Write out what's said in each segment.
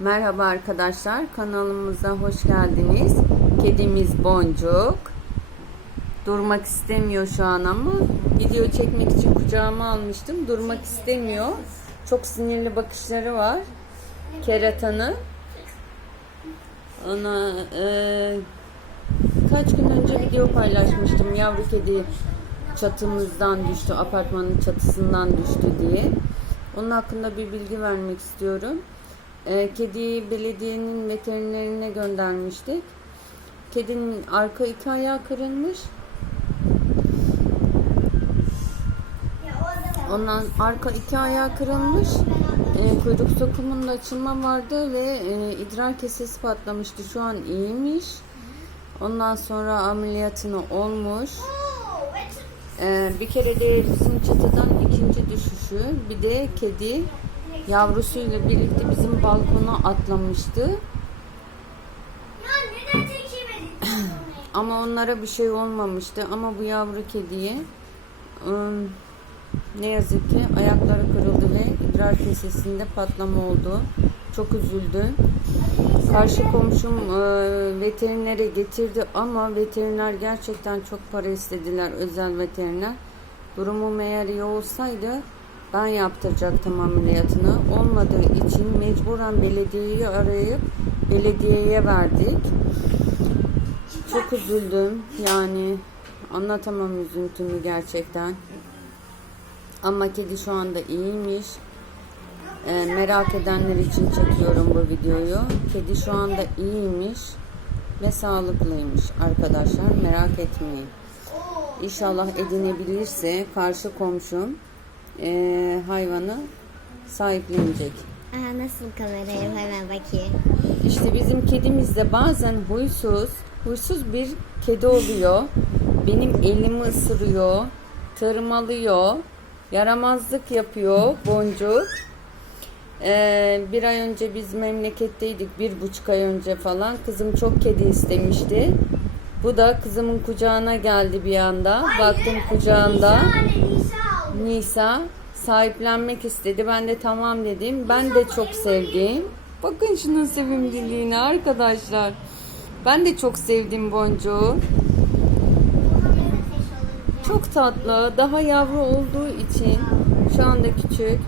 Merhaba arkadaşlar, kanalımıza hoş geldiniz. Kedimiz Boncuk. Durmak istemiyor şu an ama video çekmek için kucağıma almıştım. Durmak istemiyor. Çok sinirli bakışları var. Keratanı. Ona e, kaç gün önce video paylaşmıştım. Yavru kedi çatımızdan düştü, apartmanın çatısından düştü diye. Onun hakkında bir bilgi vermek istiyorum. Ee, kediyi belediyenin veterinerine göndermiştik. Kedinin arka iki ayağı kırılmış. Ondan arka iki ayağı kırılmış. Ee, kuyruk sokumunda açılma vardı ve e, idrar kesesi patlamıştı. Şu an iyiymiş. Ondan sonra ameliyatını olmuş. Ee, bir kere de bizim çatıdan ikinci düşüşü. Bir de kedi yavrusuyla birlikte bizim balkona atlamıştı. Ama onlara bir şey olmamıştı. Ama bu yavru kediye ım, ne yazık ki ayakları kırıldı ve idrar kesesinde patlama oldu. Çok üzüldü. Karşı komşum e, veterinere getirdi ama veteriner gerçekten çok para istediler özel veteriner. Durumum eğer iyi olsaydı ben yaptıracaktım ameliyatını. Olmadığı için mecburen belediyeyi arayıp belediyeye verdik. Çok üzüldüm. Yani anlatamam üzüntümü gerçekten. Ama kedi şu anda iyiymiş. Ee, merak edenler için çekiyorum bu videoyu. Kedi şu anda iyiymiş ve sağlıklıymış arkadaşlar. Merak etmeyin. İnşallah edinebilirse karşı komşum ee, hayvanı sahiplenecek. Aa, nasıl kameraya hemen bakayım. İşte bizim kedimiz de bazen huysuz, huysuz bir kedi oluyor. Benim elimi ısırıyor, tırmalıyor, yaramazlık yapıyor boncuk. Ee, bir ay önce biz memleketteydik, bir buçuk ay önce falan. Kızım çok kedi istemişti. Bu da kızımın kucağına geldi bir anda. Baktım kucağında. Nisa sahiplenmek istedi. Ben de tamam dedim. Ben de çok sevdim. Bakın şunun sevimliliğine arkadaşlar. Ben de çok sevdim boncuğu. Çok tatlı. Daha yavru olduğu için şu anda küçük.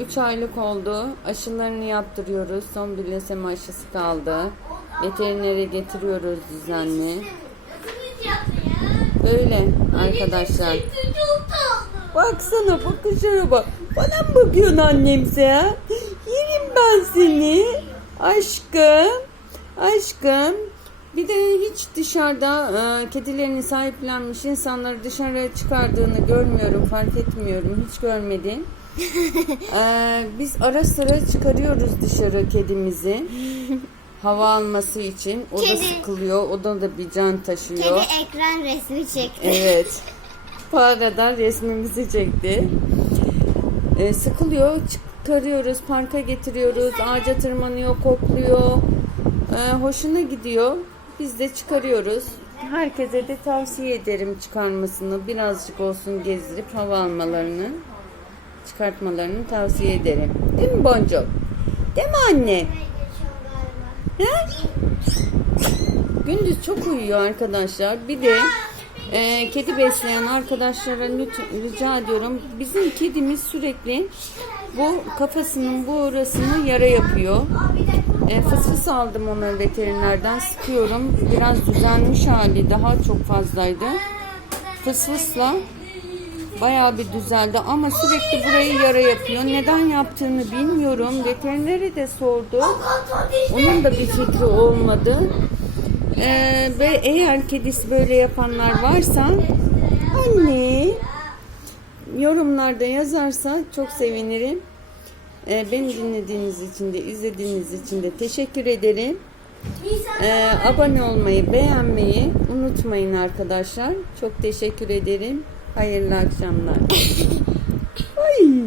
3 aylık oldu. Aşılarını yaptırıyoruz. Son bir aşısı kaldı. Veterinere getiriyoruz düzenli. Böyle arkadaşlar. Baksana bakışlara bak. Bana mı bakıyorsun annem sen? Yerim ben seni. Aşkım. Aşkım. Bir de hiç dışarıda e, kedilerini sahiplenmiş insanları dışarıya çıkardığını görmüyorum, fark etmiyorum. Hiç görmedim. E, biz ara sıra çıkarıyoruz dışarı kedimizi. Hava alması için. O da Kedi- sıkılıyor. O da da bir can taşıyor. Kedi ekran resmi çekti. Evet. Bu arada resmimizi çekti. Ee, sıkılıyor. Çıkarıyoruz. Parka getiriyoruz. Ağaca tırmanıyor. Kokluyor. Ee, hoşuna gidiyor. Biz de çıkarıyoruz. Herkese de tavsiye ederim çıkarmasını. Birazcık olsun gezdirip hava almalarını. Çıkartmalarını tavsiye ederim. Değil mi Boncuk? Değil mi anne? He? Gündüz çok uyuyor arkadaşlar. Bir de e, kedi besleyen arkadaşlara lütfen rica ediyorum. Bizim kedimiz sürekli bu kafasının bu orasını yara yapıyor. E, fıs fıs aldım onu veterinerden sıkıyorum. Biraz düzenmiş hali daha çok fazlaydı. Fıs fısla bayağı bir düzeldi ama sürekli burayı yara yapıyor. Neden yaptığını bilmiyorum. Veterinere de sordu. Onun da bir fikri olmadı. Ee, ve eğer kedisi böyle yapanlar varsa anne yorumlarda yazarsa çok sevinirim. Ee, beni dinlediğiniz için de izlediğiniz için de teşekkür ederim. Ee, abone olmayı, beğenmeyi unutmayın arkadaşlar. Çok teşekkür ederim. Hayırlı akşamlar. Ay,